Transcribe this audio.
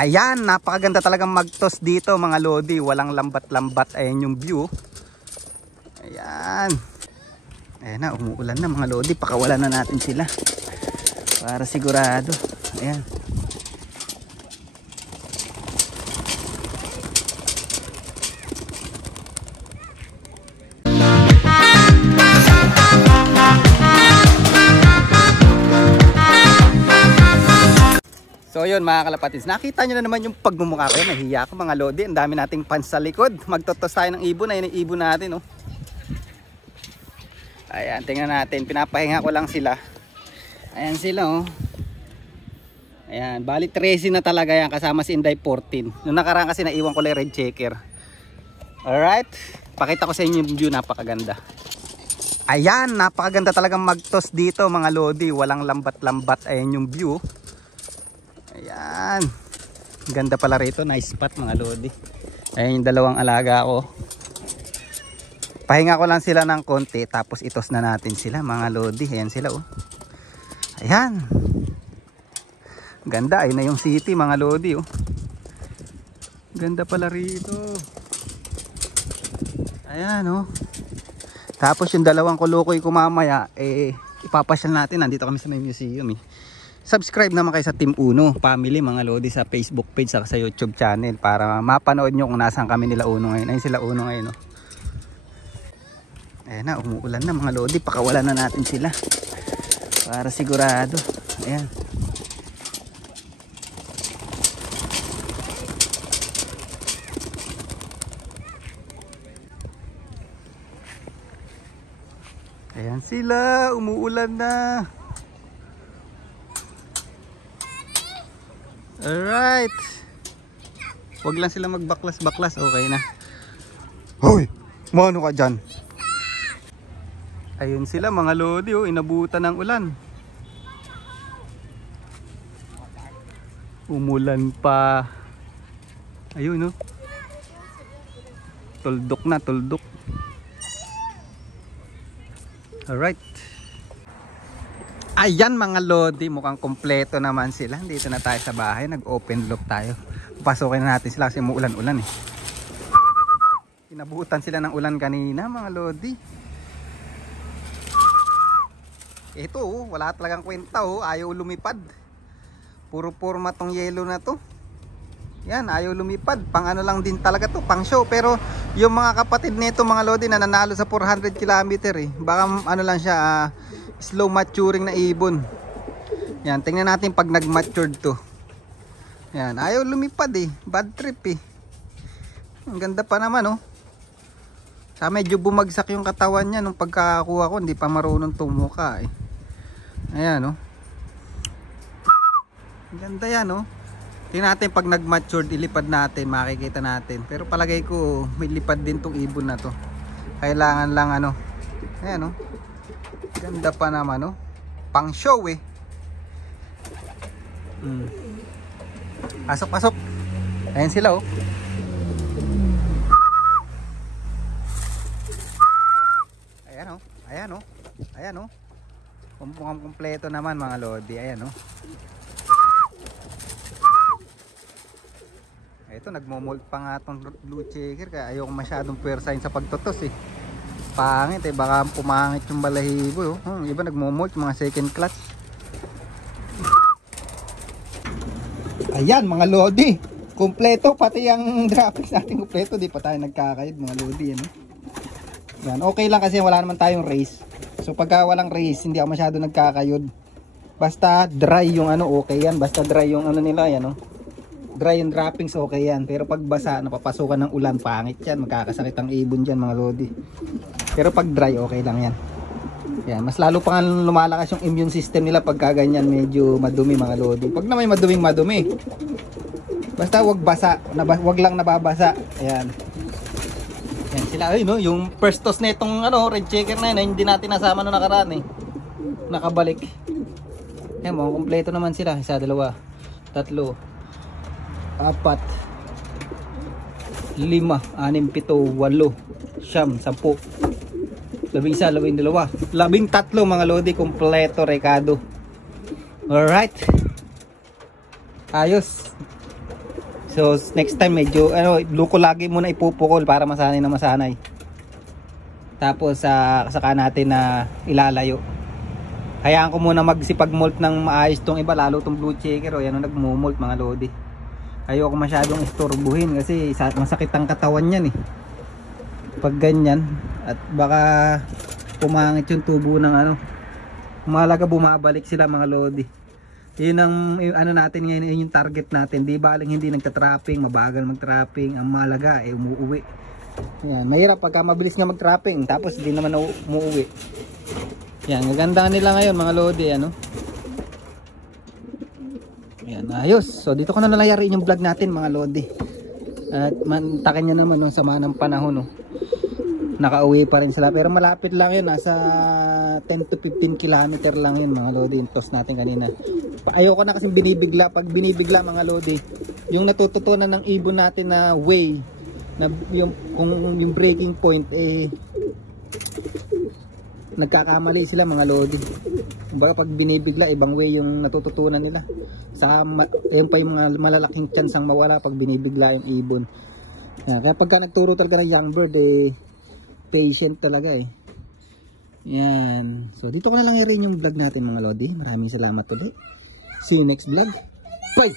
Ayan, napakaganda talagang mag-toss dito mga lodi. Walang lambat-lambat. Ayan yung view. Ayan. Ayan na, umuulan na mga lodi. Pakawalan na natin sila para sigurado. Ayan. So yun mga kalapatids, nakita nyo na naman yung pagmumukha ko. Nahiya ko mga lodi. Ang dami nating fans sa likod. Magtotos tayo ng ibon. Ayun yung ibon natin, oh. Ayan, tingnan natin. Pinapahinga ko lang sila. Ayan sila, oh. Ayan, bali 13 na talaga yan. Kasama si Inday 14. Noong nakaraan kasi naiwan ko lang red checker. Alright, pakita ko sa inyo yung view. Napakaganda. Ayan, napakaganda talagang mag-toss dito mga lodi. Walang lambat-lambat. Ayan yung view. Ayan, ganda pala rito, nice spot mga lodi. Ayan yung dalawang alaga ko. Pahinga ko lang sila ng konti, tapos itos na natin sila mga lodi. Ayan sila, oh. Ayan, ganda, ayun na yung city mga lodi, oh. Ganda pala rito. Ayan, oh. Tapos yung dalawang kulukoy ko mamaya, ipapasyal natin. Nandito kami sa may museum, eh. Subscribe naman kayo sa Team Uno Family mga lodi sa Facebook page at sa YouTube channel para mapanood nyo kung nasaan kami nila Uno ngayon. Ayun sila Uno ngayon, no? Ayan na, umuulan na mga lodi. Pakawalan na natin sila para sigurado. Ayan. Ayan sila, umuulan na. Alright. Huwag lang sila magbaklas-baklas. Okay na. Hoy! Mano ka dyan? Ayun sila mga lodi, oh. Inabutan ng ulan. Umulan pa. Ayun, oh. Tuldok na, tuldok. Alright. Ayan mga lodi, mukhang kompleto naman sila. Dito na tayo sa bahay, nag-open loop tayo. Pasokin na natin sila kasi umuulan-ulan, eh. Inabutan sila ng ulan kanina mga lodi. Ito, oh, wala talagang kwenta, oh. Ayaw lumipad. Puro forma tong yellow na to. Yan, ayaw lumipad. Pang ano lang din talaga to, pang show. Pero yung mga kapatid nito mga lodi na nanalo sa 400 km, eh. Baka ano lang siya, slow maturing na ibon. Yan, tingnan natin pag nag-matured to. Yan, ayaw lumipad, eh. Bad trip, eh. Ang ganda pa naman, oh. Sa medyo bumagsak yung katawan niya nung pagkakakuha ko, hindi pa marunong tumuka, eh. Ayan, oh. Ang ganda yan, oh. Tingnan natin pag nag-matured, ilipad natin, makikita natin. Pero palagay ko, may lipad din tong ibon na to. Kailangan lang, ano. Ayan, oh. Ganda pa naman, no? Pang show, eh. Pasok, pasok. Ayan sila, oh. Ayan, oh. Ayan, oh. Ayan, oh. Kompleto naman, mga lodi. Ayan, oh. Ito, nagmo-mold pa nga itong blue checker. Kaya ayoko masyadong puwersahin sa pagtotos, eh. Pangit, eh, baka pumangit yung balahibo, oh. Iba nagmo-molt mga second class. Ayan mga lodi, kumpleto pati yung graphics natin kumpleto. Di pa tayo nagkakayod mga lodi, ano? Yan, okay lang kasi wala naman tayong race. So pagka walang race, hindi ako masyado nagkakayod. Basta dry yung ano, okay yan. Basta dry yung ano nila, yan, oh. Dry yung droppings, okay yan. Pero pag basa, napapasukan ng ulan, pangit yan. Magkakasakit ang ibon dyan mga lodi. Pero pag dry, okay lang yan. Yan, mas lalo pa nga lumalakas yung immune system nila pagka ganyan medyo madumi mga lodi. Pag na may maduming madumi, basta wag basa, wag lang nababasa. Ayan. Yan sila, ay, no? Yung first toss na itong ano, red checker na yun, hindi natin nasama no nakaraan, eh. Nakabalik. Yan, mga kompleto naman sila. 1, 2, 3, 4, 5, 6, 7, 8, 9, 10, 11, 12, 13 mga lodi, kompleto rekado. Alright, ayos. So next time medyo luko lagi muna ipupukol para masanay na masanay. Tapos saka natin na ilalayo. Hayaan ko muna magsipag-molt ng maayos tong iba, lalo tong blue checker o yan ang nagmo-molt mga lodi. Ayoko masyadong istorbuhin kasi masakit ang katawan niyan pag ganyan, at baka pumangit yung tubo ng Mahalaga bumabalik sila mga lodi. Yun ang natin ngayon, yun yung target natin. Di baling hindi nagta-trapping, mabagal mag-trapping. Ang mahalaga umuuwi. Yan, mahirap pagka mabilis nga mag-trapping tapos hindi naman umuuwi. Yan, gaganda nila ngayon mga lodi, Yan, ayos. So dito ko na nalayarin yung vlog natin mga lodi. At mantakin nyo naman sama ng panahon, nakauwi pa rin sila, pero malapit lang yun, nasa 10 to 15 kilometer lang yun mga lodi, yung toss natin kanina. Ayoko na kasi binibigla. Pag binibigla mga lodi, yung natututunan ng ibon natin na way, na yung breaking point nagkakamali sila mga lodi. Kumbaga pag binibigla, ibang way yung natututunan nila. Saka ayun pa yung mga malalaking chance ang mawala pag binibigla yung ibon. Yan, kaya pagka nagturo talaga ng young bird patient talaga Yan. So dito ko na lang i-rin yung vlog natin mga lodi. Maraming salamat ulit. See you next vlog. Bye!